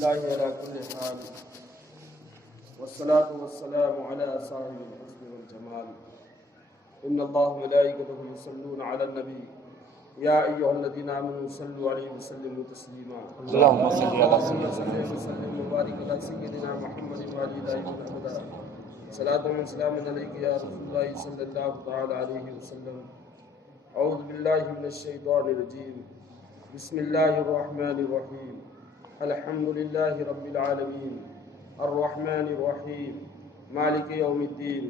لله على كل حال والصلاة والسلام على صاحب الحسن والجمال إن الله وملائكته يصلون على النبي يا أيها الذين آمنوا صلوا عليه وسلموا تسليما اللهم صل على سيدنا وسلم وبارك على سيدنا محمد وعلى آله وصحبه صلاة وسلام عليك يا رسول الله صلى الله تعالى عليه وسلم. أعوذ بالله من الشيطان الرجيم. بسم الله الرحمن الرحيم. الحمد لله رب العالمين الرحمن الرحيم مالك يوم الدين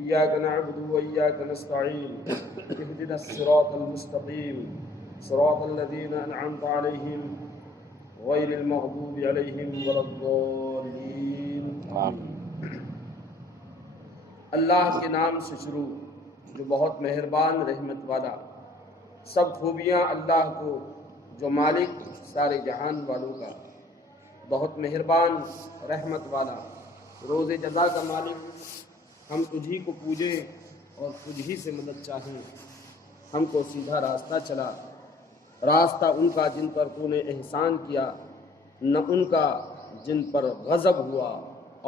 إياك نعبد وإياك نستعين اهدنا الصراط المستقيم صراط الذين أنعمت عليهم غير المغضوب عليهم ولا الضالين. اللہ کے نام سے شروع جو بہت مہربان رحمت والا. سب خوبیاں اللہ کو جو مالک سارے جہان والوں کا، بہت مہربان رحمت والا، روز جزا کا مالک. ہم تجھی کو پوجیں اور تجھ ہی سے مدد چاہیں. ہم کو سیدھا راستہ چلا، راستہ ان کا جن پر تو نے احسان کیا، نہ ان کا جن پر غضب ہوا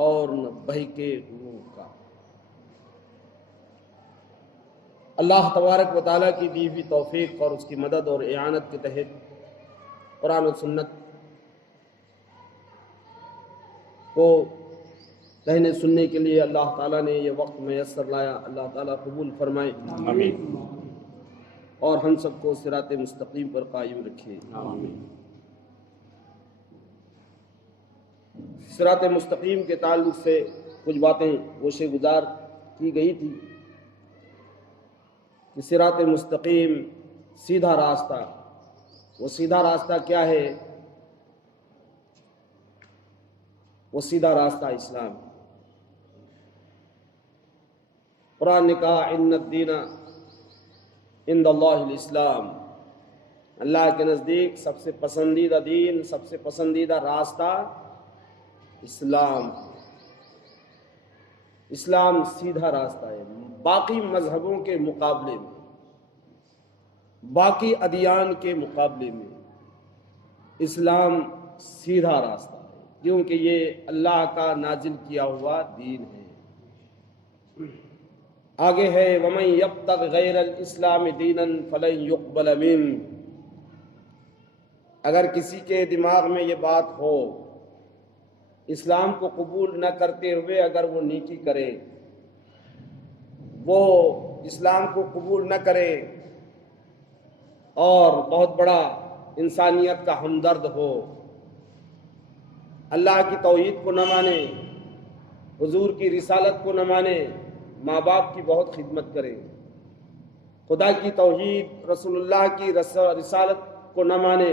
اور نہ بہکے روح کا. اللہ تبارک و تعالیٰ کی دی ہوئی توفیق اور اس کی مدد اور اعانت کے تحت قرآن و سنت کو کہنے سننے کے لیے اللہ تعالیٰ نے یہ وقت میسر لایا. اللہ تعالیٰ قبول فرمائے آمین. اور ہم سب کو صراط مستقیم پر قائم رکھے آمین. صراط مستقیم کے تعلق سے کچھ باتیں گوشے گزار کی گئی تھی کہ صراط مستقیم سیدھا راستہ، وہ سیدھا راستہ کیا ہے؟ وہ سیدھا راستہ اسلام. قرآن نے کہا ان الدین عند اللہ الاسلام. اللہ کے نزدیک سب سے پسندیدہ دین، سب سے پسندیدہ راستہ اسلام. اسلام سیدھا راستہ ہے. باقی مذہبوں کے مقابلے میں، باقی ادیان کے مقابلے میں اسلام سیدھا راستہ ہے، کیونکہ یہ اللہ کا نازل کیا ہوا دین ہے. آگے ہے وَمَن يَبْتَغِ غَيْرَ الْإِسْلَامِ دِينًا فَلَن يُقْبَلَ مِنْهُ. اگر کسی کے دماغ میں یہ بات ہو، اسلام کو قبول نہ کرتے ہوئے اگر وہ نیکی کرے، وہ اسلام کو قبول نہ کرے اور بہت بڑا انسانیت کا ہمدرد ہو، اللہ کی توحید کو نہ مانے، حضور کی رسالت کو نہ مانے، ماں باپ کی بہت خدمت کرے، خدا کی توحید، رسول اللہ کی رسالت کو نہ مانے،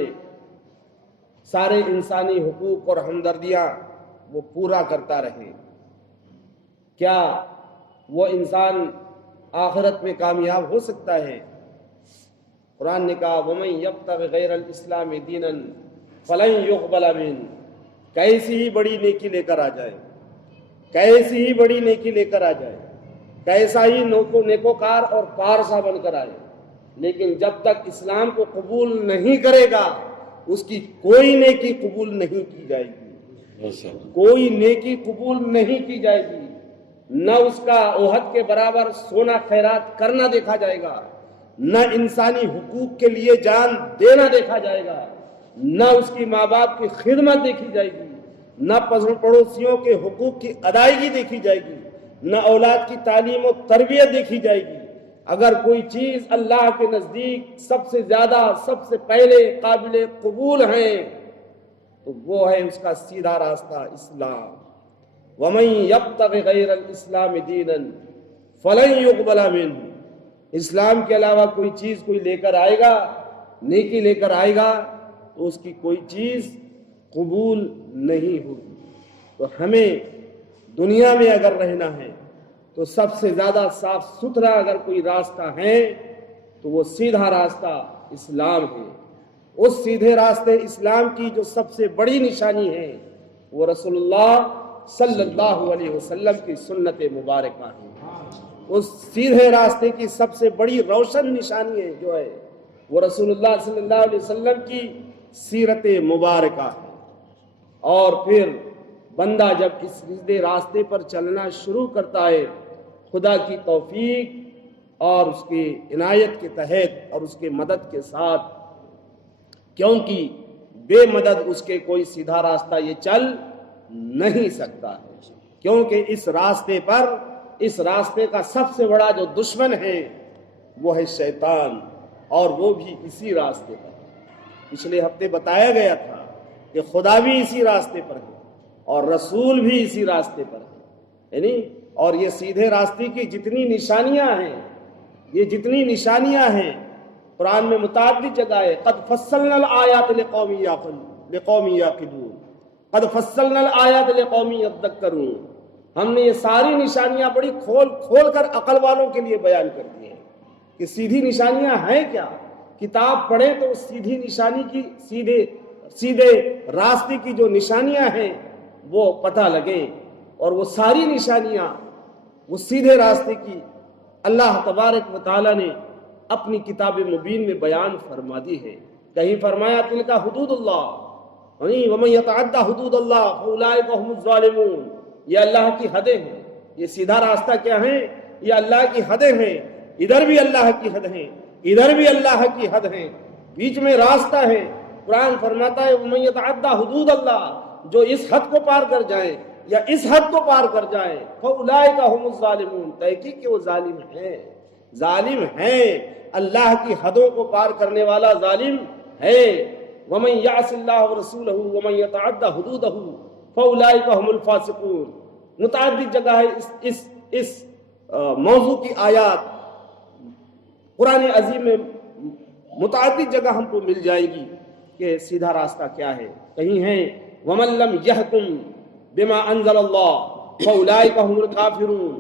سارے انسانی حقوق اور ہمدردیاں وہ پورا کرتا رہے، کیا وہ انسان آخرت میں کامیاب ہو سکتا ہے؟ قرآن نے کہا وَمَن يَبْتَغِ غَيْرَ الْإِسْلَامِ دِينًا فَلَن يُقْبَلَ مِنْهُ. کیسی ہی بڑی نیکی لے کر آ جائے، کیسی ہی بڑی نیکی لے کر آ جائے، کیسا ہی نیکوکار اور پارسا بن کر آئے، لیکن جب تک اسلام کو قبول نہیں کرے گا اس کی کوئی نیکی قبول نہیں کی جائے گی. کوئی نیکی قبول نہیں کی جائے گی. نہ اس کا احد کے برابر سونا خیرات کرنا دیکھا جائے گا، نہ انسانی حقوق کے لیے جان دینا دیکھا جائے گا، نہ اس کی ماں باپ کی خدمت دیکھی جائے گی، نہ پڑوسیوں کے حقوق کی ادائیگی دیکھی جائے گی، نہ اولاد کی تعلیم و تربیت دیکھی جائے گی. اگر کوئی چیز اللہ کے نزدیک سب سے زیادہ، سب سے پہلے قابل قبول ہے تو وہ ہے اس کا سیدھا راستہ اسلام. وَمَن يَبْتَغِ غَيْرَ الْإِسْلَامِ دِينًا فَلَن يُقْبَلَ مِنْهُ. اسلام کے علاوہ کوئی چیز کوئی لے کر آئے گا، نیکی لے کر آئے گا تو اس کی کوئی چیز قبول نہیں ہوگی. تو ہمیں دنیا میں اگر رہنا ہے تو سب سے زیادہ صاف ستھرا اگر کوئی راستہ ہے تو وہ سیدھا راستہ اسلام ہے. اس سیدھے راستے اسلام کی جو سب سے بڑی نشانی ہے وہ رسول اللہ صلی اللہ علیہ وسلم کی سنت مبارکہ ہے. اس سیدھے راستے کی سب سے بڑی روشن نشانی ہے جو ہے وہ رسول اللہ صلی اللہ علیہ وسلم کی سیرت مبارکہ ہے. اور پھر بندہ جب اس سیدھے راستے پر چلنا شروع کرتا ہے خدا کی توفیق اور اس کی عنایت کے تحت اور اس کے مدد کے ساتھ، کیونکہ بے مدد اس کے کوئی سیدھا راستہ یہ چل نہیں سکتا ہے، کیونکہ اس راستے کا سب سے بڑا جو دشمن ہے وہ ہے شیطان، اور وہ بھی اسی راستے پر۔ پچھلے ہفتے بتایا گیا تھا کہ خدا بھی اسی راستے پر ہے اور رسول بھی اسی راستے پر ہے، یعنی اور یہ سیدھے راستے کی جتنی نشانیاں ہیں قرآن میں متعدد جگہ ہے۔ قد فصلنا الآیات لقوم یعقلون، قد فصلنا الآیات لقوم یذکرون۔ ہم نے یہ ساری نشانیاں بڑی کھول کر عقل والوں کے لیے بیان کر دی ہیں کہ سیدھی نشانیاں ہیں کیا۔ کتاب پڑھیں تو سیدھی نشانی کی سیدھے راستے کی جو نشانیاں ہیں وہ پتہ لگیں، اور وہ ساری نشانیاں وہ سیدھے راستے کی اللہ تبارک و تعالیٰ نے اپنی کتاب مبین میں بیان فرما دی ہے۔ کہیں فرمایا تلک حدود اللہ ومن یتعدی حدود اللہ فاولئک هم الظالمون، یہ اللہ کی حدیں ہیں، یہ سیدھا راستہ کیا ہے، یہ اللہ کی حدیں ہیں، ادھر بھی اللہ کی حد ہیں، ادھر بھی اللہ کی حد ہیں، بیچ میں راستہ ہے۔ قرآن فرماتا ہے ومن یتعدی حدود اللہ، جو اس حد کو پار کر جائے یا اس حد کو پار کر جائے فاولئک هم الظالمون، تحقیق کہ وہ ظالم ہیں، اللہ کی حدوں کو پار کرنے والا ظالم ہے۔ ومن یعص اللہ ورسولہ ومن یتعدی حدودہ فاولئک هم الفاسقون۔ متعدد جگہ ہے اس موضوع کی آیات قرآن عظیم میں متعدد جگہ ہم کو مل جائے گی کہ سیدھا راستہ کیا ہے۔ کہیں ہے ومن لم یحکم بما انزل اللہ فاولئک هم الکافرون،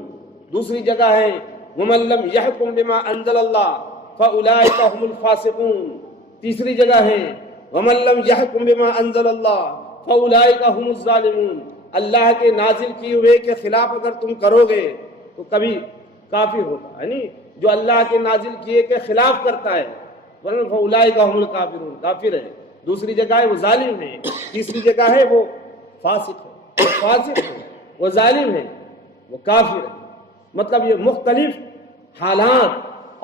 دوسری جگہ ہے ومن لم یحکم بما انزل اللہ فاولئک هم الفاسقون، تیسری جگہ ہے ومن لم یحکم بما انزل اللہ فاولئک هم الظالمون۔ اللہ کے نازل کیے ہوئے کے خلاف اگر تم کرو گے تو کبھی کافر ہوگا، یعنی جو اللہ کے نازل کیے کے خلاف کرتا ہے فاولئک هم الکافرون، کافر ہے۔ دوسری جگہ ہے وہ ظالم ہے، تیسری جگہ ہے وہ فاسق ہے، وہ ظالم ہے، وہ کافر ہے۔ مطلب یہ مختلف حالات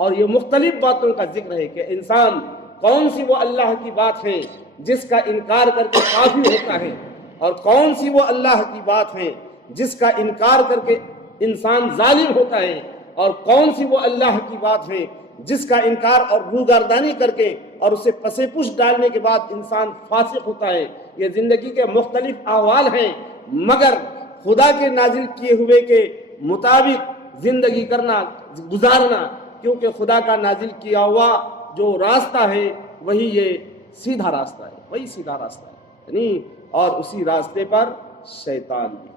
اور یہ مختلف باتوں کا ذکر ہے کہ انسان کون سی وہ اللہ کی بات ہے جس کا انکار کر کے کافر ہوتا ہے، اور کون سی وہ اللہ کی بات ہے جس کا انکار کر کے انسان ظالم ہوتا ہے، اور کون سی وہ اللہ کی بات ہے جس کا انکار اور روگردانی کر کے اور اسے پسے پش ڈالنے کے بعد انسان فاسق ہوتا ہے۔ یہ زندگی کے مختلف احوال ہیں، مگر خدا کے نازل کیے ہوئے کے مطابق زندگی گزارنا، کیونکہ خدا کا نازل کیا ہوا جو راستہ ہے وہی یہ سیدھا راستہ ہے، یعنی اور اسی راستے پر شیطان بھی،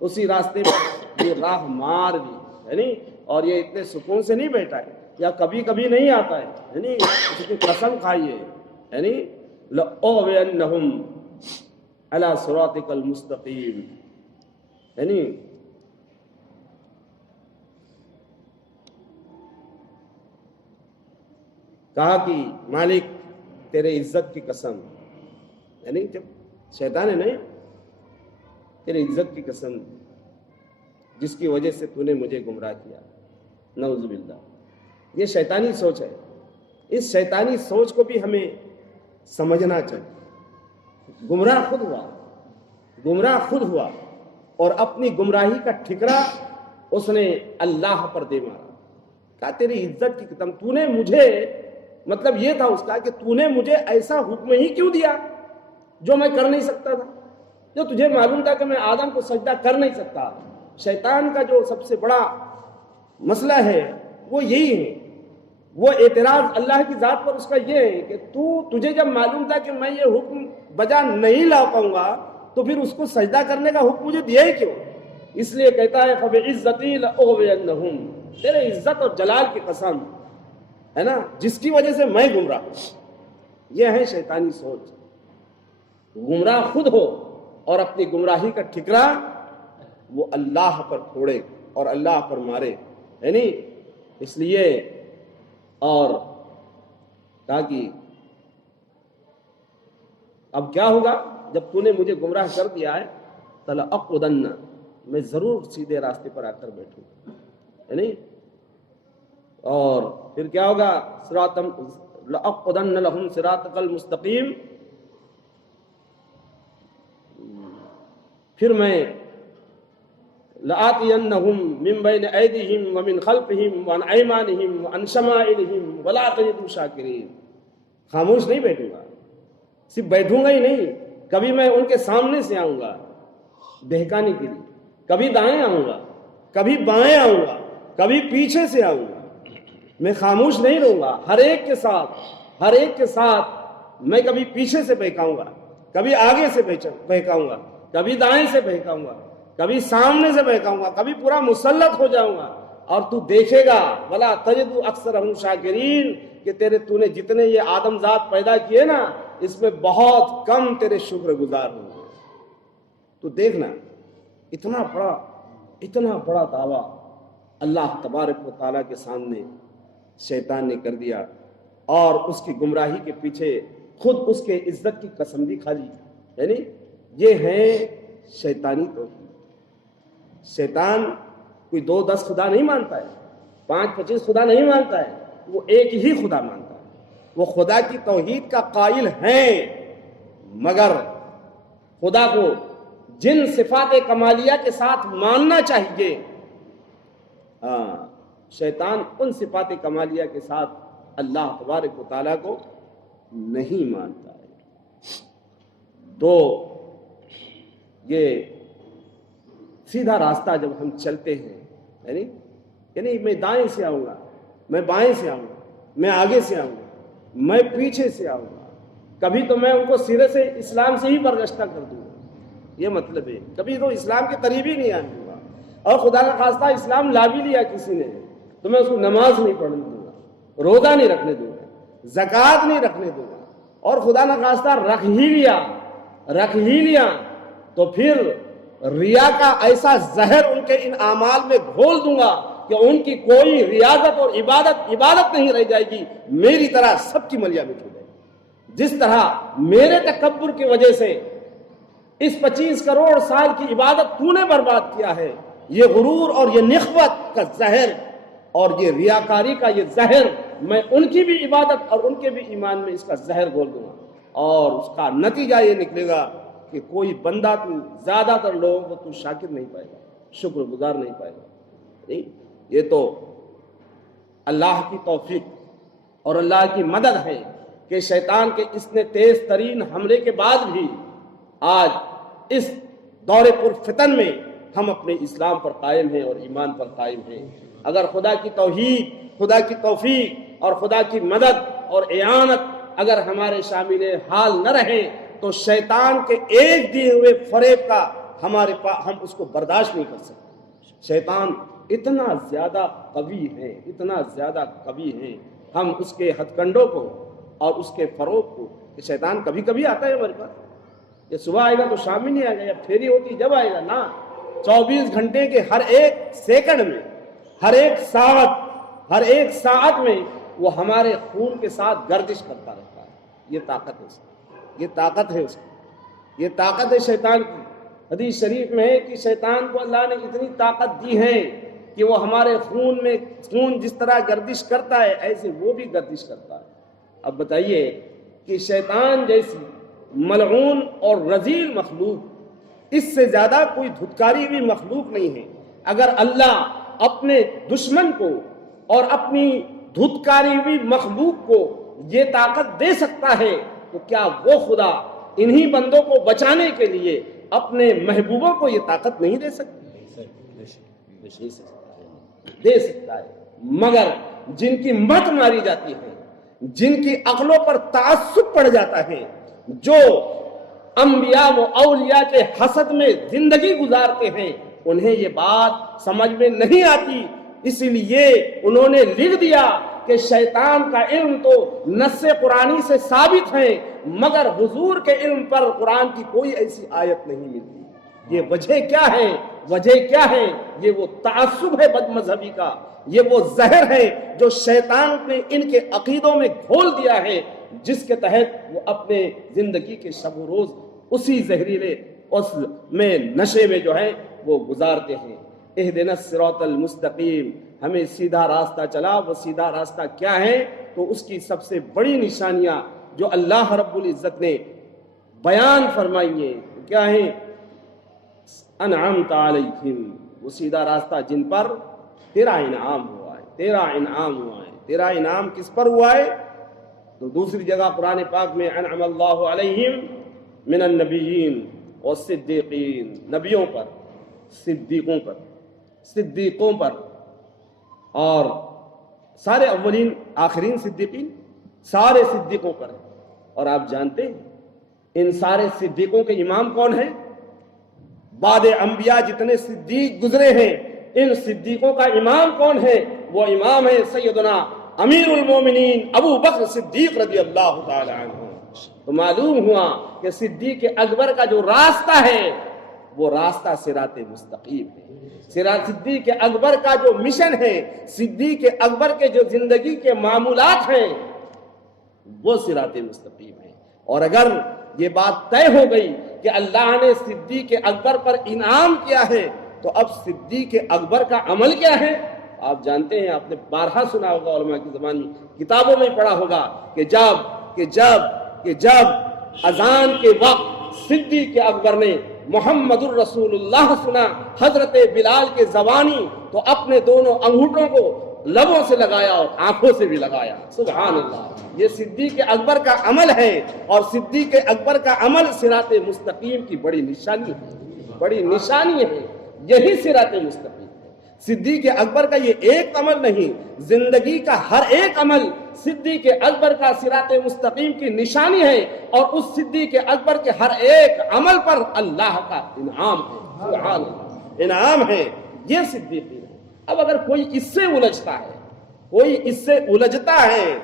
اسی راستے پر یہ راہ مار بھی، یعنی اور یہ اتنے سکون سے نہیں بیٹھا ہے یا کبھی کبھی نہیں آتا ہے، یعنی اس کی قسم کھائیے، یعنی لَأُغْوِيَنَّهُمْ عَلَى صِرَاطِكَ الْمُسْتَقِيمِ، یعنی کہا کہ مالک تیرے عزت کی قسم، یعنی جب شیطان ہے نہیں، تیرے عزت کی قسم جس کی وجہ سے تو نے مجھے گمراہ کیا، نعوذ باللہ۔ یہ شیطانی سوچ ہے، اس شیطانی سوچ کو بھی ہمیں سمجھنا چاہیے۔ گمراہ خود ہوا اور اپنی گمراہی کا ٹھکرا اس نے اللہ پر دے مارا، کہا تیری عزت کی قسم تو نے مجھے، مطلب یہ تھا اس کا کہ تو نے مجھے ایسا حکم ہی کیوں دیا جو میں کر نہیں سکتا تھا، جو تجھے معلوم تھا کہ میں آدم کو سجدہ کر نہیں سکتا۔ شیطان کا جو سب سے بڑا مسئلہ ہے وہ یہی ہے، وہ اعتراض اللہ کی ذات پر اس کا یہ ہے کہ تجھے جب معلوم تھا کہ میں یہ حکم بجا نہیں لا پاؤں گا تو پھر اس کو سجدہ کرنے کا حکم مجھے دیا ہی کیوں؟ اس لیے کہتا ہے فَبِعِزَّتِي لَأُغْوِيَنَّهُمْ، تیرے عزت اور جلال کی قسم ہے نا جس کی وجہ سے میں گمراہ ہوں۔ یہ ہے شیطانی سوچ، گمراہ خود ہو اور اپنی گمراہی کا ٹھکرا وہ اللہ پر پھوڑے اور اللہ پر مارے، یعنی اس لیے اور کہا کہ اب کیا ہوگا، جب تو نے مجھے گمراہ کر دیا ہے لَأَقْعُدَنَّ، میں ضرور سیدھے راستے پر آ کر بیٹھوں، یعنی اور پھر کیا ہوگا؟ لَأَقْعُدَنَّ لَهُمْ صِرَاطَكَ الْمُسْتَقِيمَ، پھر میں لَآتِيَنَّهُمْ مِنْ بَيْنِ أَيْدِيهِمْ وَمِنْ خَلْفِهِمْ وَعَنْ أَيْمَانِهِمْ وَعَنْ شَمَائِلِهِمْ وَلَا تَجِدُ شَاكِرِينَ۔ خاموش نہیں بیٹھوں گا، صرف بیٹھوں گا ہی نہیں، کبھی میں ان کے سامنے سے آؤں گا بہکانے کے لیے، کبھی دائیں آؤں گا، کبھی بائیں آؤں گا، کبھی پیچھے سے آؤں گا، میں خاموش نہیں رہوں گا۔ ہر ایک کے ساتھ میں کبھی پیچھے سے بہکاؤں گا، کبھی آگے سے بہکاؤں گا، کبھی دائیں سے بہکاؤں گا، کبھی سامنے سے بہکاؤں گا، کبھی پورا مسلط ہو جاؤں گا، اور تو دیکھے گا وَلَا تَجِدُ أَكْثَرَهُمْ شَاكِرِينَ کہ تو نے جتنے یہ آدم ذات پیدا کیے نا، اس میں بہت کم تیرے شکر گزار ہوں گے۔ تو دیکھنا اتنا بڑا دعویٰ اللہ تبارک و تعالیٰ کے سامنے شیطان نے کر دیا، اور اس کی گمراہی کے پیچھے خود اس کے عزت کی قسم بھی کھا لی۔ یعنی یہ ہے شیطانی توحید۔ شیطان کوئی 2-10 خدا نہیں مانتا ہے، 5-25 خدا نہیں مانتا ہے، وہ ایک ہی خدا مانتا ہے۔ وہ خدا کی توحید کا قائل ہیں، مگر خدا کو جن صفات کمالیہ کے ساتھ ماننا چاہیے، شیطان ان صفات کمالیہ کے ساتھ اللہ تبارک و تعالیٰ کو نہیں مانتا ہے۔ تو یہ سیدھا راستہ جب ہم چلتے ہیں، یعنی میں دائیں سے آؤں گا، میں بائیں سے آؤں گا، میں آگے سے آؤں گا، میں پیچھے سے آؤں گا، کبھی تو میں ان کو سرے سے اسلام سے ہی برگشتہ کر دوں گا، یہ مطلب ہے کبھی تو اسلام کے قریب ہی نہیں آنے دوں گا۔ اور خدا کا خواستہ اسلام لا بھی لیا کسی نے تو میں اس کو نماز نہیں پڑھنے دوں گا، روزہ نہیں رکھنے دوں گا، زکوٰۃ نہیں رکھنے دوں گا، اور خدا نہ خواستہ رکھ ہی لیا تو پھر ریا کا ایسا زہر ان کے ان اعمال میں گھول دوں گا کہ ان کی کوئی ریاضت اور عبادت نہیں رہ جائے گی، میری طرح سب کی ملیا مٹ ہو جائے گی۔ جس طرح میرے تکبر کی وجہ سے اس 25 کروڑ سال کی عبادت تو نے برباد کیا ہے، یہ غرور اور یہ نخوت کا زہر اور یہ ریاکاری کا یہ زہر میں ان کی بھی عبادت اور ان کے بھی ایمان میں اس کا زہر گھول دوں گا، اور اس کا نتیجہ یہ نکلے گا کہ کوئی بندہ تو زیادہ تر لوگوں کو تو شاکر نہیں پائے گا، شکر گزار نہیں پائے گا۔ یہ تو اللہ کی توفیق اور اللہ کی مدد ہے کہ شیطان کے اس نے تیز ترین حملے کے بعد بھی آج اس دور پر فتن میں ہم اپنے اسلام پر قائم ہیں اور ایمان پر قائم ہیں۔ اگر خدا کی توحید، خدا کی توفیق اور خدا کی مدد اور اعانت اگر ہمارے شامل حال نہ رہے تو شیطان کے ایک دیے ہوئے فریب کا ہمارے پاس ہم اس کو برداشت نہیں کر سکتے۔ شیطان اتنا زیادہ قوی ہے، ہم اس کے ہتھ کنڈوں کو اور اس کے فروغ کو، کہ شیطان کبھی کبھی آتا ہے ہمارے پاس، یہ صبح آئے گا تو شام ہی نہیں آئے گا، یا پھیری ہوتی جب آئے گا نا، 24 گھنٹے کے ہر ایک سیکنڈ میں، ہر ایک ساعت میں وہ ہمارے خون کے ساتھ گردش کرتا رہتا ہے۔ یہ طاقت ہے اس کی، یہ طاقت ہے شیطان کی۔ حدیث شریف میں ہے کہ شیطان کو اللہ نے اتنی طاقت دی ہے کہ وہ ہمارے خون جس طرح گردش کرتا ہے ایسے وہ بھی گردش کرتا ہے۔ اب بتائیے کہ شیطان جیسی ملعون اور رذیل مخلوق، اس سے زیادہ کوئی دھتکاری ہوئی مخلوق نہیں ہے۔ اگر اللہ اپنے دشمن کو اور اپنی دھتکاری ہوئی مخلوق کو یہ طاقت دے سکتا ہے تو کیا وہ خدا انہی بندوں کو بچانے کے لیے اپنے محبوبوں کو یہ طاقت نہیں دے سکتا؟ دے سکتا ہے، مگر جن کی مت ماری جاتی ہے، جن کی عقلوں پر تعصب پڑ جاتا ہے، جو انبیاء و اولیاء کے حسد میں زندگی گزارتے ہیں، انہیں یہ بات سمجھ میں نہیں آتی، اسی لیے انہوں نے لکھ دیا کہ شیطان کا علم تو نص قرآنی سے ثابت ہے، مگر حضور کے علم پر قرآن کی کوئی ایسی آیت نہیں ملتی۔ یہ وجہ کیا ہے؟ یہ وہ تعصب ہے بد مذہبی کا، یہ وہ زہر ہے جو شیطان نے ان کے عقیدوں میں گھول دیا ہے، جس کے تحت وہ اپنے زندگی کے شب و روز اسی زہریلے اس میں نشے میں جو ہے وہ گزارتے ہیں۔ اہدنا الصراط المستقیم، ہمیں سیدھا راستہ چلا۔ وہ سیدھا راستہ کیا ہے؟ تو اس کی سب سے بڑی نشانیاں جو اللہ رب العزت نے بیان فرمائی ہیں کیا ہیں؟ انعمت علیہم، وہ سیدھا راستہ جن پر تیرا انعام ہوا ہے، تیرا انعام ہوا ہے۔ تیرا انعام کس پر ہوا ہے؟ تو دوسری جگہ قرآن پاک میں انعم اللہ علیہم من النبیین والصدیقین، نبیوں پر، صدیقوں پر، صدیقوں پر، اور سارے اولین آخرین صدیقین سارے صدیقوں پر۔ اور آپ جانتے ہیں ان سارے صدیقوں کے امام کون ہیں؟ بعد انبیاء جتنے صدیق گزرے ہیں ان صدیقوں کا امام کون ہے؟ وہ امام ہے سیدنا امیر المومنین ابو بکر صدیق رضی اللہ تعالی عنہ۔ تو معلوم ہوا کہ صدیق اکبر کا جو راستہ ہے وہ راستہ صراط مستقیم ہے۔ صدیق اکبر کا جو مشن ہے، صدیق اکبر کے جو زندگی کے معمولات ہیں وہ صراط مستقیم ہے۔ اور اگر یہ بات طے ہو گئی کہ اللہ نے صدیق اکبر پر انعام کیا ہے تو اب صدیق اکبر کا عمل کیا ہے؟ آپ جانتے ہیں، آپ نے بارہا سنا ہوگا، علماء کی زبان میں کتابوں میں پڑھا ہوگا کہ جب اذان کے وقت صدیق اکبر نے محمد الرسول اللہ سنا حضرت بلال کے زبانی تو اپنے دونوں انگوٹھوں کو لبوں سے لگایا اور آنکھوں سے بھی لگایا۔ سبحان اللہ، یہ صدیق اکبر کا عمل ہے، اور صدیق اکبر کا عمل صراط مستقیم کی بڑی نشانی ہے، بڑی نشانی ہے۔ یہی صراط مستقیم ہے۔ صدیق اکبر کا یہ ایک عمل نہیں، زندگی کا ہر ایک عمل صدیق اکبر کا صراط مستقیم کی نشانی ہے، اور اس صدیق اکبر کے ہر ایک عمل پر اللہ کا انعام ہے۔ سبحان اللہ، انعام ہے۔ یہ صدیقین ہے۔ اب اگر کوئی اس سے الجھتا ہے، کوئی اس سے الجھتا ہے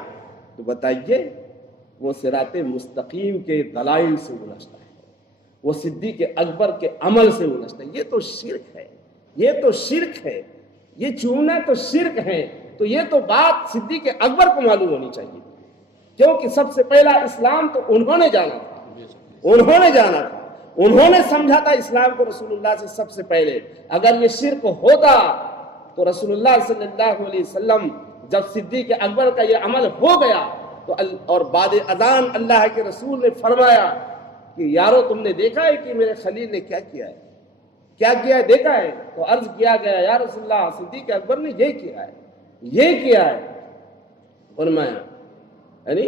تو بتائیے وہ صراط مستقیم کے دلائل سے الجھتا ہے، وہ صدیق اکبر کے عمل سے الجھتا ہے۔ یہ تو شرک ہے، یہ تو شرک ہے، یہ چومنا تو شرک ہے۔ تو یہ تو بات صدیق اکبر کو معلوم ہونی چاہیے، کیونکہ سب سے پہلا اسلام تو انہوں نے جانا تھا، انہوں نے جانا تھا، انہوں نے سمجھا تھا اسلام کو رسول اللہ سے سب سے پہلے۔ اگر یہ شرک ہوتا تو رسول اللہ صلی اللہ علیہ وسلم جب صدیق اکبر کا یہ عمل ہو گیا تو اور بعد اذان اللہ کے رسول نے فرمایا کہ یارو تم نے دیکھا ہے کہ میرے خلیل نے کیا کیا ہے، کیا کیا ہے دیکھا ہے؟ تو عرض کیا گیا یا رسول اللہ صدیق اکبر نے یہ کیا ہے، یہ کیا ہے۔ فرمایا یعنی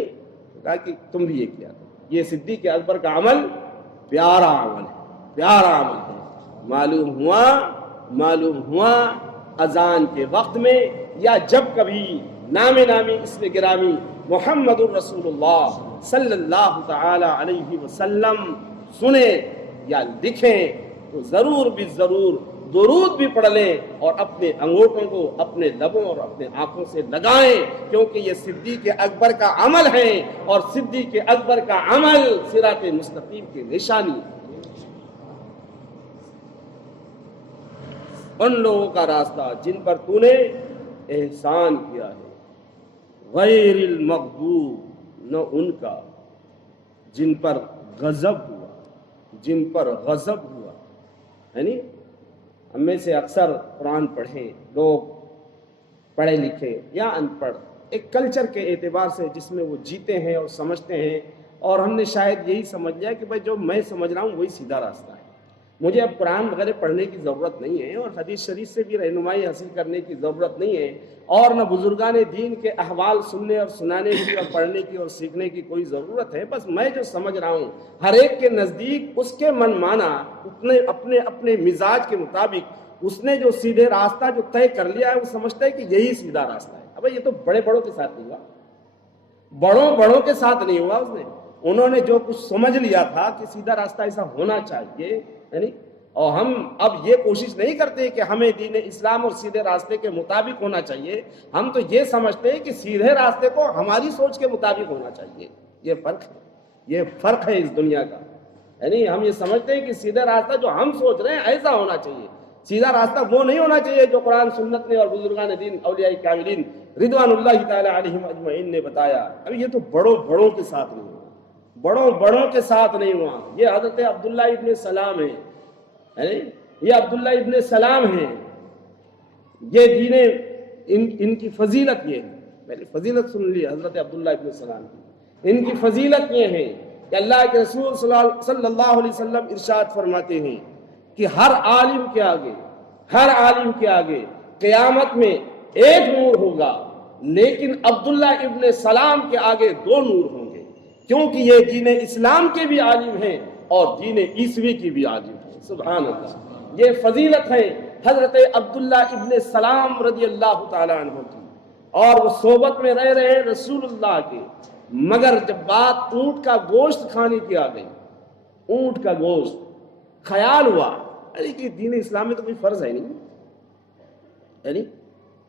کہا کہ تم بھی یہ کیا۔ یہ صدیق اکبر کا عمل پیارا عمل ہے، پیارا عمل ہے۔ معلوم ہوا اذان کے وقت میں یا جب کبھی نامی اسم گرامی محمد الرسول اللہ صلی اللہ تعالی علیہ وسلم سنیں یا لکھیں تو ضرور بھی ضرور درود بھی پڑھ لیں اور اپنے انگوٹھوں کو اپنے لبوں اور اپنے آنکھوں سے لگائیں، کیونکہ یہ صدیق اکبر کا عمل ہے، اور صدیق اکبر کا عمل صراط مستقیم کی نشانی ہے۔ ان لوگوں کا راستہ جن پر تو نے احسان کیا ہے، غیر المغضوب، نہ ان کا جن پر غضب ہوا، جن پر غضب ہوا۔ یعنی ہم میں سے اکثر قرآن پڑھیں لوگ، پڑھے لکھے یا ان پڑھ، ایک کلچر کے اعتبار سے جس میں وہ جیتے ہیں اور سمجھتے ہیں، اور ہم نے شاید یہی سمجھ لیا کہ بھائی جو میں سمجھ رہا ہوں وہی سیدھا راستہ ہے، مجھے اب قرآن وغیرہ پڑھنے کی ضرورت نہیں ہے، اور حدیث شریف سے بھی رہنمائی حاصل کرنے کی ضرورت نہیں ہے، اور نہ بزرگان دین کے احوال سننے اور سنانے کی اور پڑھنے کی اور سیکھنے کی کوئی ضرورت ہے۔ بس میں جو سمجھ رہا ہوں ہر ایک کے نزدیک اس کے من مانا اپنے اپنے مزاج کے مطابق اس نے جو سیدھے راستہ جو طے کر لیا ہے وہ سمجھتا ہے کہ یہی سیدھا راستہ ہے۔ اب یہ تو بڑے بڑوں کے ساتھ نہیں ہوا، بڑوں کے ساتھ نہیں ہوا، انہوں نے جو کچھ سمجھ لیا تھا کہ سیدھا راستہ ایسا ہونا چاہیے، یعنی اور ہم اب یہ کوشش نہیں کرتے کہ ہمیں دین اسلام اور سیدھے راستے کے مطابق ہونا چاہیے، ہم تو یہ سمجھتے ہیں کہ سیدھے راستے کو ہماری سوچ کے مطابق ہونا چاہیے۔ یہ فرق ہے اس دنیا کا، یعنی ہم یہ سمجھتے ہیں کہ سیدھا راستہ جو ہم سوچ رہے ہیں ایسا ہونا چاہیے، سیدھا راستہ وہ نہیں ہونا چاہیے جو قرآن سنت نے اور بزرگان دین اولیاء کاملین رضوان اللہ تعالی علیہم اجمعین نے بتایا۔ اب یہ تو بڑوں کے ساتھ نہیں ہوا، بڑوں کے ساتھ نہیں ہوا. یہ حضرت عبداللہ ابن سلام ہیں، یہ عبداللہ ابن سلام ہیں. یہ دین ان کی فضیلت یہ ہے. پہلے فضیلت سن لی حضرت عبداللہ ابن سلام کی. ان کی فضیلت یہ ہے کہ اللہ کے رسول صلی اللہ علیہ وسلم ارشاد فرماتے ہیں کہ ہر عالم کے آگے قیامت میں ایک نور ہوگا، لیکن عبداللہ ابن سلام کے آگے 2 نور ہوں گے، کیونکہ یہ دین اسلام کے بھی عالم ہیں اور دین عیسوی کی بھی عالم ہیں. سبحان اللہ. یہ فضیلت ہے حضرت عبداللہ ابن سلام رضی اللہ تعالیٰ عنہ کی. اور وہ صحبت میں رہ رہے رسول اللہ کے، مگر جب بات اونٹ کا گوشت کھانے کی آ گئی، اونٹ کا گوشت، خیال ہوا ارے کہ دین اسلام میں تو کوئی فرض ہے نہیں، یعنی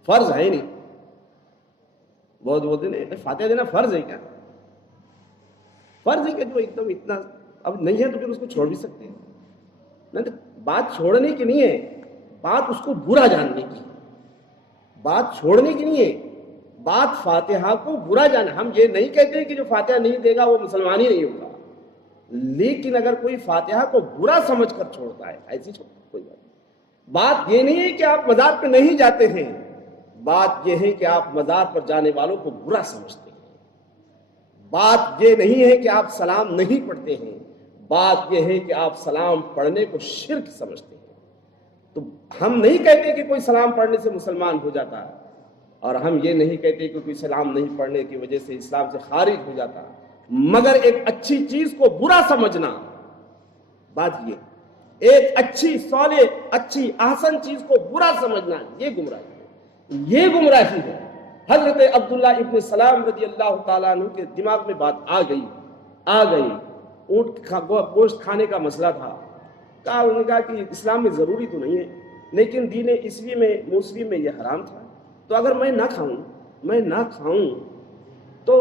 فرض ہے نہیں. بہت بولتے ہیں فاتحہ دینا فرض ہے کیا؟ فرض ہے کہ جو ایک دم اتنا اب نہیں ہے تو پھر اس کو چھوڑ بھی سکتے ہیں. نہیں تو بات چھوڑنے کی نہیں ہے، بات اس کو برا جاننے کی. بات چھوڑنے کی نہیں ہے، بات فاتحہ کو برا جانا. ہم یہ نہیں کہتے کہ جو فاتحہ نہیں دے گا وہ مسلمان ہی نہیں ہوگا، لیکن اگر کوئی فاتحہ کو برا سمجھ کر چھوڑتا ہے ایسی کوئی بات یہ نہیں ہے کہ آپ مزار پہ نہیں جاتے ہیں. بات یہ ہے کہ آپ مزار پر جانے والوں کو برا سمجھتے ہیں. بات یہ نہیں ہے کہ آپ سلام نہیں پڑھتے ہیں، بات یہ ہے کہ آپ سلام پڑھنے کو شرک سمجھتے ہیں. تو ہم نہیں کہتے کہ کوئی سلام پڑھنے سے مسلمان ہو جاتا ہے، اور ہم یہ نہیں کہتے کہ کوئی سلام نہیں پڑھنے کی وجہ سے اسلام سے خارج ہو جاتا ہے، مگر ایک اچھی چیز کو برا سمجھنا، بات ایک اچھی صالح اچھی احسن چیز کو برا سمجھنا، یہ گمراہی ہے. حضرت عبداللہ ابن سلام رضی اللہ تعالیٰ عنہ کے دماغ میں بات آ گئی. اونٹ گوشت کھانے کا مسئلہ تھا. انہوں نے کہا کہ اسلام میں ضروری تو نہیں ہے، لیکن دین عیسوی میں موسوی میں یہ حرام تھا، تو اگر میں نہ کھاؤں تو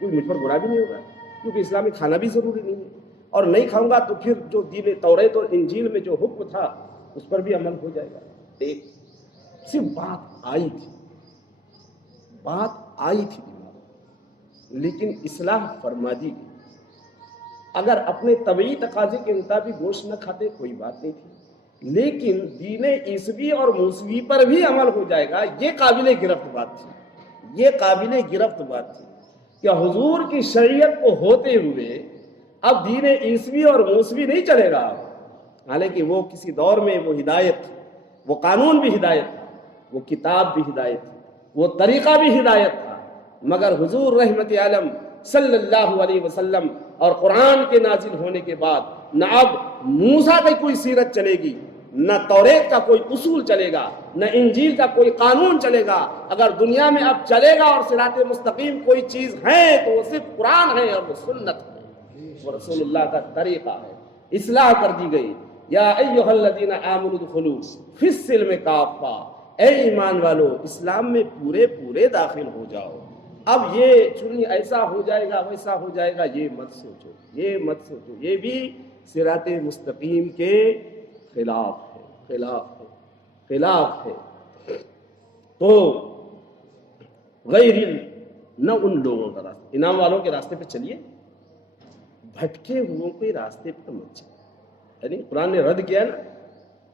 کوئی مجھ پر برا بھی نہیں ہوگا، کیونکہ اسلام میں کھانا بھی ضروری نہیں ہے، اور نہیں کھاؤں گا تو پھر جو دین توریت اور انجیل میں جو حکم تھا اس پر بھی عمل ہو جائے گا. صرف بات آئی تھی لیکن اصلاح فرما دی گئی. اگر اپنے طبعی تقاضے کے مطابق گوشت نہ کھاتے کوئی بات نہیں تھی، لیکن دین عیسوی اور موسوی پر بھی عمل ہو جائے گا، یہ قابل گرفت بات تھی کہ حضور کی شریعت کو ہوتے ہوئے اب دین عیسوی اور موسوی نہیں چلے گا. حالانکہ وہ کسی دور میں وہ ہدایت تھی، وہ قانون بھی ہدایت تھا، وہ کتاب بھی ہدایت تھی، وہ طریقہ بھی ہدایت تھا، مگر حضور رحمت عالم صلی اللہ علیہ وسلم اور قرآن کے نازل ہونے کے بعد نہ اب موسیٰ کی کوئی سیرت چلے گی، نہ توریت کا کوئی اصول چلے گا، نہ انجیل کا کوئی قانون چلے گا. اگر دنیا میں اب چلے گا اور صراط مستقیم کوئی چیز ہے تو وہ صرف قرآن ہے اور وہ سنت ہے، وہ رسول اللہ کا طریقہ ہے. اصلاح کر دی گئی. یا ایھا الذین آمنوا ادخلوا فی السلم کافہ، اے ایمان والو اسلام میں پورے داخل ہو جاؤ. اب یہ چنی ایسا ہو جائے گا ویسا ہو جائے گا، یہ مت سوچو، یہ بھی صراط مستقیم کے خلاف ہے. تو غیر نہ ان لوگوں کا راستہ، انعام والوں کے راستے پہ چلیے، بھٹکے ہوئوں کے راستے پہ مت چلیے. یعنی قرآن نے رد کیا نا،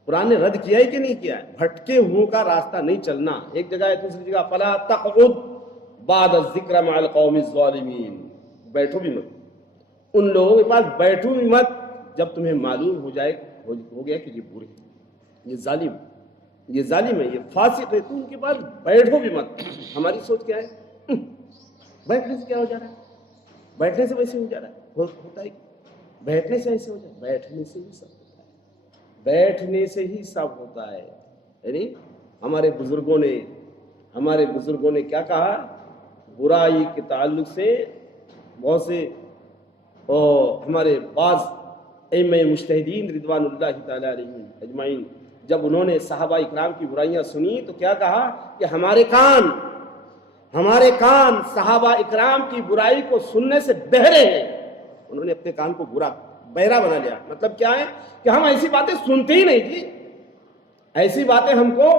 قرآن نے رد کیا ہے کہ نہیں کیا ہے؟ بھٹکے ہوئوں کا راستہ نہیں چلنا. ایک جگہ ہے، دوسری جگہ فلا تقعد بعد الذکر مع القوم الظالمین، بیٹھو بھی مت ان لوگوں کے پاس، بیٹھو بھی مت جب تمہیں معلوم ہو گیا کہ یہ برے، یہ ظالم ہے، یہ فاسق ہے، تو ان کے پاس بیٹھو بھی مت. ہماری سوچ کیا ہے؟ بیٹھنے سے کیا ہو جا رہا ہے؟ بیٹھنے سے ویسے ہو جا رہا ہے، ہوتا ہے بیٹھنے سے ایسے ہو جائے، بیٹھنے سے ہی سب ہوتا ہے. یعنی ہمارے بزرگوں نے کیا کہا؟ برائی کے تعلق سے بہت سے ہمارے بعض ائمہ مجتہدین رضوان اللہ تعالی علیہم اجمعین، جب انہوں نے صحابہ اکرام کی برائیاں سنی تو کیا کہا کہ ہمارے کان صحابہ اکرام کی برائی کو سننے سے بہرے ہیں. انہوں نے اپنے کان کو بہرا بنا لیا. مطلب کیا ہے کہ ہم ایسی باتیں سنتے ہی نہیں تھی، ایسی باتیں ہم کو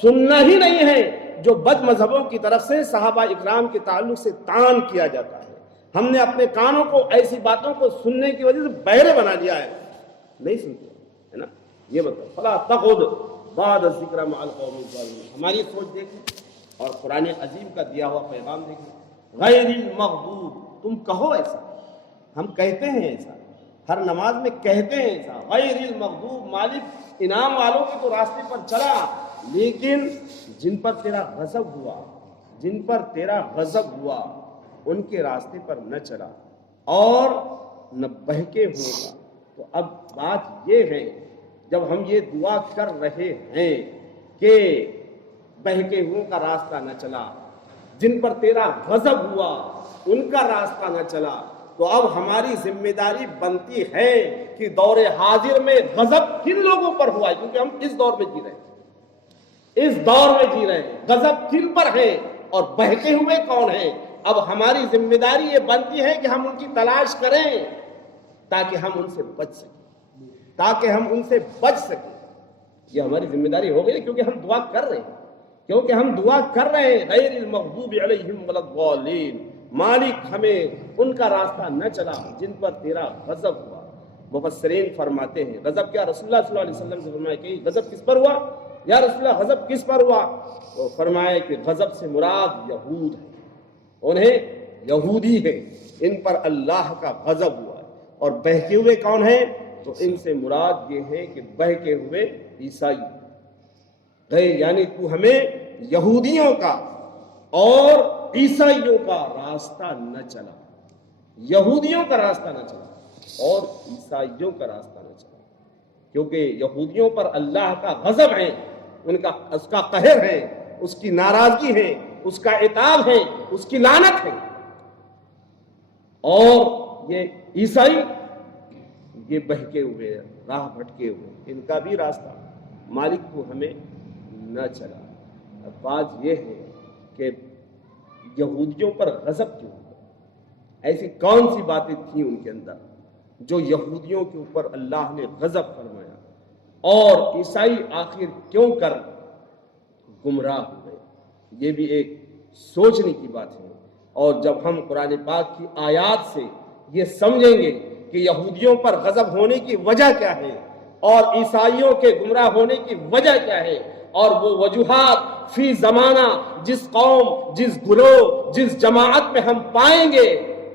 سننا ہی نہیں ہے جو بد مذہبوں کی طرف سے صحابہ اکرام کے تعلق سے طعن کیا جاتا ہے، ہم نے اپنے کانوں کو ایسی باتوں کو سننے کی وجہ سے بہرے بنا دیا ہے، نہیں سنتے ہے نا. یہ مطلب فلا تقعد بعد الذکر مع القوم الظالمین. ہماری سوچ دیکھیں اور قرآن عظیم کا دیا ہوا پیغام دیکھیں. غیر المغضوب، تم کہو ایسا، ہم کہتے ہیں ایسا، ہر نماز میں کہتے ہیں ایسا. غیر المغضوب، مالک انعام والوں کے تو راستے پر چلا، لیکن جن پر تیرا غضب ہوا، جن پر تیرا غضب ہوا ان کے راستے پر نہ چلا اور نہ بہکے ہوگا. تو اب بات یہ ہے، جب ہم یہ دعا کر رہے ہیں کہ بہکے ہوئوں کا راستہ نہ چلا، جن پر تیرا غضب ہوا ان کا راستہ نہ چلا، تو اب ہماری ذمہ داری بنتی ہے کہ دور حاضر میں غضب کن لوگوں پر ہوا ہے، کیونکہ ہم اس دور میں جی رہے ہیں، اس دور میں جی رہے ہیں. غضب کن پر ہے اور بہکے ہوئے کون ہیں؟ اب ہماری ذمہ داری یہ بنتی ہے کہ ہم ان کی تلاش کریں تاکہ ہم ان سے بچ سکیں، تاکہ ہم ان سے بچ سکیں. یہ ہماری ذمہ داری ہو گئی، کیونکہ ہم دعا کر رہے ہیں، کیونکہ ہم دعا کر رہے ہیں. غیر المغضوب علیہم ولا الضالین، مالک ہمیں ان کا راستہ نہ چلا جن پر تیرا غضب ہوا. مفسرین فرماتے ہیں غضب کیا؟ رسول اللہ صلی اللہ علیہ وسلم سے فرمایا کہ غضب کس پر ہوا یا رسول اللہ، غضب کس پر ہوا؟ تو فرمایا کہ غضب سے مراد یہود ہے، انہیں یہودی ہے، ان پر اللہ کا غضب ہوا ہے. اور بہکے ہوئے کون ہیں؟ تو ان سے مراد یہ ہے کہ بہکے ہوئے عیسائی. یعنی تو ہمیں یہودیوں کا اور عیسائیوں کا راستہ نہ چلا، یہودیوں کا راستہ نہ چلا اور عیسائیوں کا راستہ نہ چلا، کیونکہ یہودیوں پر اللہ کا غضب ہے، اس کا قہر ہے، اس کی ناراضگی ہے، اس کا عتاب ہے، اس کی لعنت ہے. اور یہ عیسائی یہ بہکے ہوئے، راہ بھٹکے ہوئے، ان کا بھی راستہ مالک کو ہمیں نہ چلا. اب بات یہ ہے کہ یہودیوں پر غضب کیوں ہوا؟ ایسی کون سی باتیں تھیں ان کے اندر جو یہودیوں کے اوپر اللہ نے غضب فرمایا؟ اور عیسائی آخر کیوں کر گمراہ ہو گئے؟ یہ بھی ایک سوچنے کی بات ہے. اور جب ہم قرآن پاک کی آیات سے یہ سمجھیں گے کہ یہودیوں پر غضب ہونے کی وجہ کیا ہے اور عیسائیوں کے گمراہ ہونے کی وجہ کیا ہے، اور وہ وجوہات فی زمانہ جس قوم، جس گروہ، جس جماعت میں ہم پائیں گے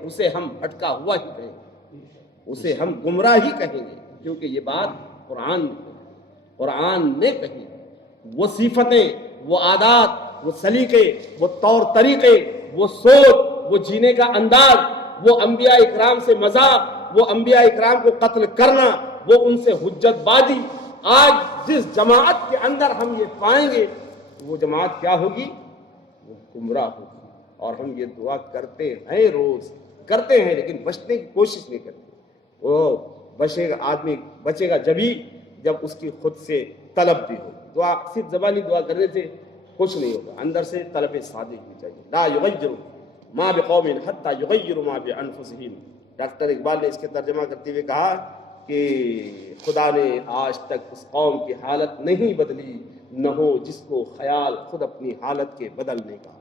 اسے ہم بھٹکا ہوا ہی کہیں گے، اسے ہم گمراہ ہی کہیں گے، کیونکہ یہ بات قرآن نے کہی. وہ صفتیں، وہ عادات، وہ سلیقے، وہ طور طریقے، وہ سوچ، وہ جینے کا انداز، وہ انبیاء اکرام سے مذاق، وہ انبیاء اکرام کو قتل کرنا، وہ ان سے حجت بازی، آج جس جماعت کے اندر ہم یہ پائیں گے وہ جماعت کیا ہوگی؟ وہ گمراہ ہوگی. اور ہم یہ دعا کرتے ہیں، روز کرتے ہیں، لیکن بچنے کی کوشش نہیں کرتے. وہ بچے گا، آدمی بچے گا جب اس کی خود سے طلب بھی ہو. دعا صرف زبانی دعا کرنے سے کچھ نہیں ہوگا، اندر سے طلب صادق ہونی چاہیے. لا یغیر ما بقوم حتی یغیروا ما بانفسہم. ڈاکٹر اقبال نے اس کے ترجمہ کرتے ہوئے کہا کہ خدا نے آج تک اس قوم کی حالت نہیں بدلی، نہ ہو جس کو خیال خود اپنی حالت کے بدلنے کا.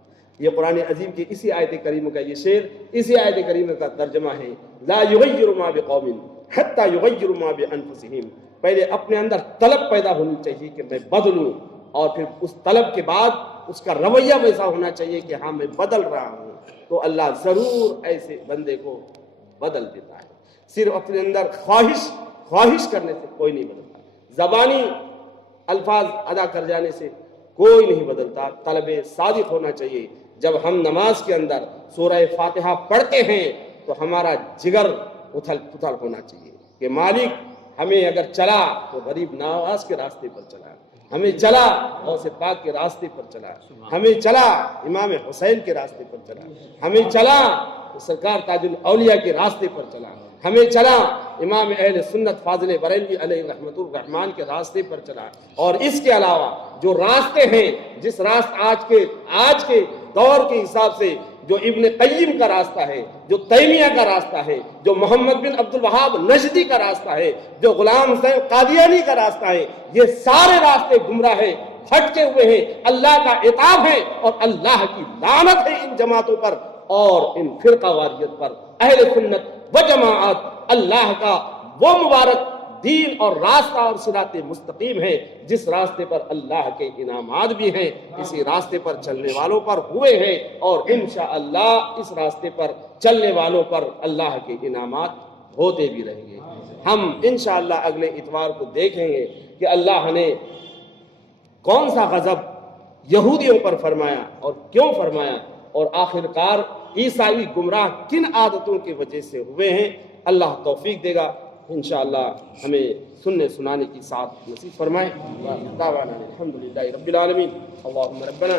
یہ قرآن عظیم کی اسی آیت کریمہ کا یہ شعر، اسی آیت کریمہ کا ترجمہ ہے. لا یغیر ما بقوم حتی یغیروا ما بانفسہم. پہلے اپنے اندر طلب پیدا ہونی چاہیے کہ میں بدلوں، اور پھر اس طلب کے بعد اس کا رویہ ویسا ہونا چاہیے کہ ہاں میں بدل رہا ہوں. تو اللہ ضرور ایسے بندے کو بدل دیتا ہے. صرف اپنے اندر خواہش کرنے سے کوئی نہیں بدلتا، زبانی الفاظ ادا کر جانے سے کوئی نہیں بدلتا. طلب صادق ہونا چاہیے. جب ہم نماز کے اندر سورہ فاتحہ پڑھتے ہیں تو ہمارا جگر اتھل پتھل ہونا چاہیے کہ مالک ہمیں اگر چلا تو غریب نواز کے راستے پر چلا، ہمیں چلا غوث پاک کے راستے پر چلا، ہمیں چلا امام حسین کے راستے پر چلا، ہمیں چلا سرکار تاج الاولیاء کے راستے پر چلا، ہمیں چلا امام اہل سنت فاضل بریلوی علیہ رحمت الرحمان کے راستے پر چلا. اور اس کے علاوہ جو راستے ہیں، جس آج کے دور کے حساب سے جو ابن قیم کا راستہ ہے، جو تیمیہ کا راستہ ہے، جو محمد بن عبد الوہاب نجدی کا راستہ ہے، جو غلام حسین قادیانی کا راستہ ہے، یہ سارے راستے گمراہ ہیں، بھٹکے ہوئے ہیں. اللہ کا عتاب ہے اور اللہ کی لعنت ہے ان جماعتوں پر. اور ان فرقہ واریت پر اہل سنت و جماعت اللہ کا وہ مبارک دین اور راستہ اور صراط مستقیم ہے جس راستے پر اللہ کے انعامات بھی ہیں، اسی راستے پر چلنے والوں پر ہوئے ہیں، اور انشاءاللہ اس راستے پر چلنے والوں پر اللہ کے انعامات ہوتے بھی رہیں گے۔ ہم انشاءاللہ اگلے اتوار کو دیکھیں گے کہ اللہ نے کون سا غضب یہودیوں پر فرمایا اور کیوں فرمایا، اور آخر کار عیسائی گمراہ کن عادتوں کی وجہ سے ہوئے ہیں۔ اللہ توفیق دے گا، انشاءاللہ ہمیں سننے سنانے کی سعادت نصیب فرمائے۔ دعوانا الحمدللہ رب العالمین۔ اللہم ربنا